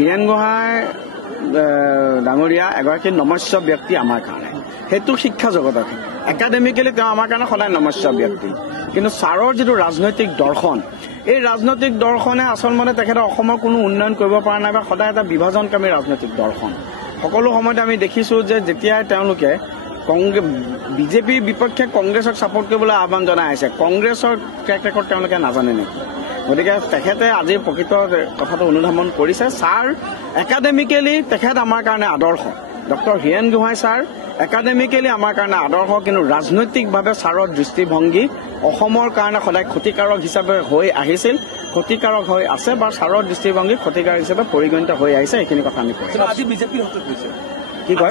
হীৰেণ গোহাঁই ডাঙৰীয়া এগৰাকী নমস্য ব্যক্তি আমাৰ কাৰণে সেইটো শিক্ষা জগতত একাডেমিকেলি তেওঁ আমাৰ কাৰণে সদায় নমস্য ব্যক্তি কিন্তু ছাৰৰ যিটো ৰাজনৈতিক দৰ্শন এই ৰাজনৈতিক দৰ্শনে আচলতে তেখেতে অসমৰ কোনো উন্নয়ন কৰিব পৰা নাই বা সদায় এটা বিভাজনকামী ৰাজনৈতিক দৰ্শন সকলো সময়তে আমি দেখিছো যে যেতিয়াই তেওঁলোকে বিজেপিৰ বিপক্ষে কংগ্ৰেছক ছাপোৰ্ট কৰিবলৈ আহ্বান জনাই আছে কংগ্ৰেছৰ ট্ৰেক ৰেকৰ্ড তেওঁলোকে নাজানে নেকি গতিকে তেখেতে আজি প্ৰকৃত কথাটো অনুধাৱন কৰিছে ছাৰ একাডেমিকেলি তেখেত আমাৰ কাৰণে আদৰ্শ doctor Hiren Gohain sir academically আমাৰ কাৰণে আদৰ্শ কিন্তু ৰাজনৈতিকভাৱে ছাৰৰ দৃষ্টিভংগী অসমৰ কাৰণে সদায় ক্ষতিকাৰক হিচাপে হৈ আহিছিল ক্ষতিকাৰক হৈ আছে বা ছাৰৰ দৃষ্টিভংগী ক্ষতিকাৰক হিচাপে পৰিগণিত হৈ আহিছে এইখিনি কথা আমি কৈছো আজি বিজেপিৰ হকে কৈছে কি কয়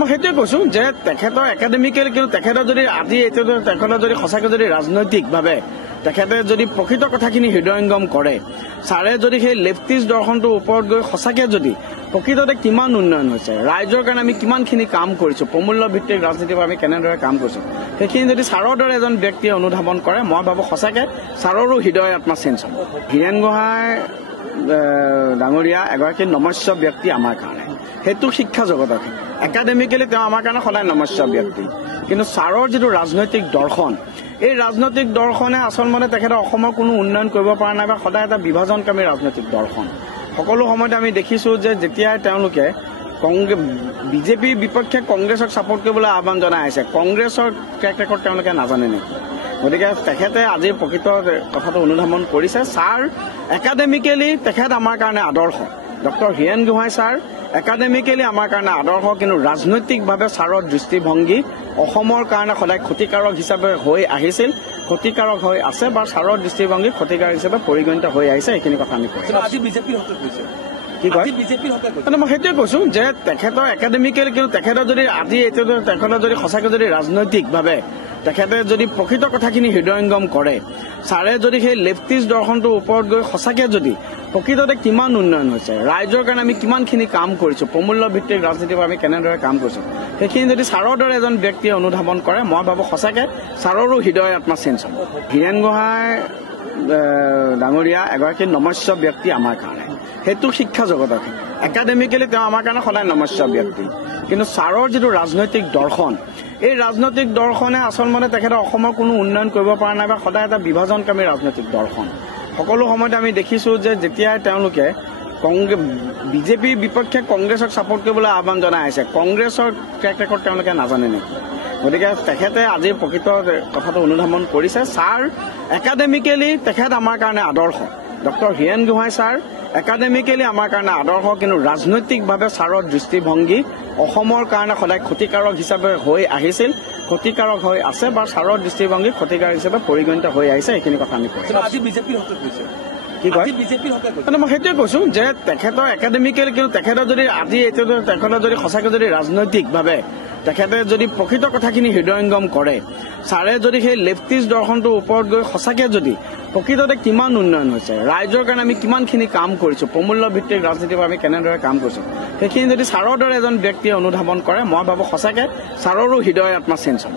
মই সেইটোৱে কৈছো যে তেখেতৰ একাডেমিকেল কিন্তু তেখেতৰ যদি আজি তেখেতৰ যদি সঁচাকৈ যদি ৰাজনৈতিকভাৱে তেখেতে যদি প্ৰকৃত কথাখিনি হৃদয়ংগম কৰে ছাৰে যদি সেই লেফটিষ্ট দৰ্শনটোৰ ওপৰত গৈ সঁচাকৈ যদি প্ৰকৃততে কিমান উন্নয়ন হৈছে ৰাইজৰ কাৰণে আমি কিমানখিনি কাম কৰিছো প্ৰমূল্য ভিত্তিক ৰাজনীতিৰ পৰা আমি কেনেদৰে কাম কৰিছো সেইখিনি যদি ছাৰৰ দৰে এজন ব্যক্তিয়ে অনুধাৱন কৰে মই ভাবোঁ সঁচাকৈ ছাৰৰো হৃদয় আত্মা চেঞ্জ হ'ব হীৰেণ গোহাঁই ডাঙৰীয়া এগৰাকী নমস্য ব্যক্তি আমাৰ কাৰণে সেইটো শিক্ষা জগতত একাডেমিকেলি তেওঁ আমাৰ কাৰণে সদায় নমস্য ব্যক্তি কিন্তু ছাৰৰ যিটো ৰাজনৈতিক দৰ্শন এই ৰাজনৈতিক দৰ্শনে আচলতে তেখেতে অসমৰ কোনো উন্নয়ন কৰিব পৰা নাই বা সদায় এটা বিভাজনকামী ৰাজনৈতিক দৰ্শন সকলো সময়তে আমি দেখিছো যে যেতিয়াই তেওঁলোকে বিজেপিৰ বিপক্ষে কংগ্ৰেছক ছাপোৰ্ট কৰিবলৈ আহ্বান জনাই আছে কংগ্ৰেছৰ ট্ৰেক ৰেকৰ্ড তেওঁলোকে নাজানে নেকি গতিকে তেখেতে আজি প্ৰকৃত কথাটো অনুধাৱন কৰিছে ছাৰ একাডেমিকেলি তেখেত আমাৰ কাৰণে আদৰ্শ doctor Hiren Gohain sir academically আমাৰ কাৰণে আদৰ্শ কিন্তু ৰাজনৈতিকভাৱে ছাৰৰ দৃষ্টিভংগী অসমৰ কাৰণে সদায় ক্ষতিকাৰক হিচাপে হৈ আহিছিল ক্ষতিকাৰক হৈ আছে বা ছাৰৰ দৃষ্টিভংগী ক্ষতিকাৰক হিচাপে পৰিগণিত হৈ আহিছে এইখিনি কথা আমি কৈছো আজি বিজেপিৰ হকে কৈছে কি কয় বিজেপিৰ হকে মই সেইটোৱে কৈছো যে তেখেতৰ একাডেমিকেল কিন্তু তেখেতৰ যদি আজি তেখেতৰ যদি সঁচাকৈ যদি ৰাজনৈতিকভাৱে তেখেতে যদি প্ৰকৃত কথাখিনি হৃদয়ংগম কৰে ছাৰে যদি সেই লেফটিষ্ট দৰ্শনটোৰ ওপৰত গৈ সঁচাকৈ যদি প্ৰকৃততে কিমান উন্নয়ন হৈছে ৰাইজৰ কাৰণে আমি কিমানখিনি কাম কৰিছো প্ৰমূল্য ভিত্তিক ৰাজনীতিৰ পৰা আমি কেনেদৰে কাম কৰিছো সেইখিনি যদি ছাৰৰ দৰে এজন ব্যক্তিয়ে অনুধাৱন কৰে মই ভাবোঁ সঁচাকৈ ছাৰৰো হৃদয় আত্মা চেঞ্জ হ'ব হীৰেণ গোহাঁই ডাঙৰীয়া এগৰাকী নমস্য ব্যক্তি আমাৰ কাৰণে সেইটো শিক্ষা জগতত একাডেমিকেলি তেওঁ আমাৰ কাৰণে সদায় নমস্য ব্যক্তি কিন্তু ছাৰৰ যিটো ৰাজনৈতিক দৰ্শন এই ৰাজনৈতিক দৰ্শনে আচলতে তেখেতে অসমৰ কোনো উন্নয়ন কৰিব পৰা নাই বা সদায় এটা বিভাজনকামী ৰাজনৈতিক দৰ্শন সকলো সময়তে আমি দেখিছো যে যেতিয়াই তেওঁলোকে বিজেপিৰ বিপক্ষে কংগ্ৰেছক ছাপোৰ্ট কৰিবলৈ আহ্বান জনাই আছে কংগ্ৰেছৰ ট্ৰেক ৰেকৰ্ড তেওঁলোকে নাজানে নেকি গতিকে তেখেতে আজি প্ৰকৃত কথাটো অনুধাৱন কৰিছে ছাৰ একাডেমিকেলি তেখেত আমাৰ কাৰণে আদৰ্শ doctor Hiren Gohain sir academically আমাৰ কাৰণে আদৰ্শ কিন্তু ৰাজনৈতিকভাৱে ছাৰৰ দৃষ্টিভংগী অসমৰ কাৰণে সদায় ক্ষতিকাৰক হিচাপে হৈ আহিছিল ক্ষতিকাৰক হৈ আছে বা ছাৰৰ দৃষ্টিভংগী ক্ষতিকাৰক হিচাপে পৰিগণিত হৈ আহিছে এইখিনি কথা আমি কৈছো আজি বিজেপিৰ হকে কৈছে কি কয় বিজেপিৰ হকে মই সেইটোৱে কৈছো যে তেখেতৰ একাডেমিকেল কিন্তু তেখেতৰ যদি আজি তেখেতৰ যদি সঁচাকৈ যদি ৰাজনৈতিকভাৱে তেখেতে যদি প্ৰকৃত কথাখিনি হৃদয়ংগম কৰে ছাৰে যদি সেই লেফটিষ্ট দৰ্শনটোৰ ওপৰত গৈ সঁচাকৈ যদি প্ৰকৃততে কিমান উন্নয়ন হৈছে ৰাইজৰ কাৰণে আমি কিমানখিনি কাম কৰিছো প্ৰমূল্য ভিত্তিক ৰাজনীতিৰ পৰা আমি কেনেদৰে কাম কৰিছো সেইখিনি যদি ছাৰৰ দৰে এজন ব্যক্তিয়ে অনুধাৱন কৰে মই ভাবোঁ সঁচাকৈ ছাৰৰো হৃদয় আত্মা চেঞ্জ হ'ব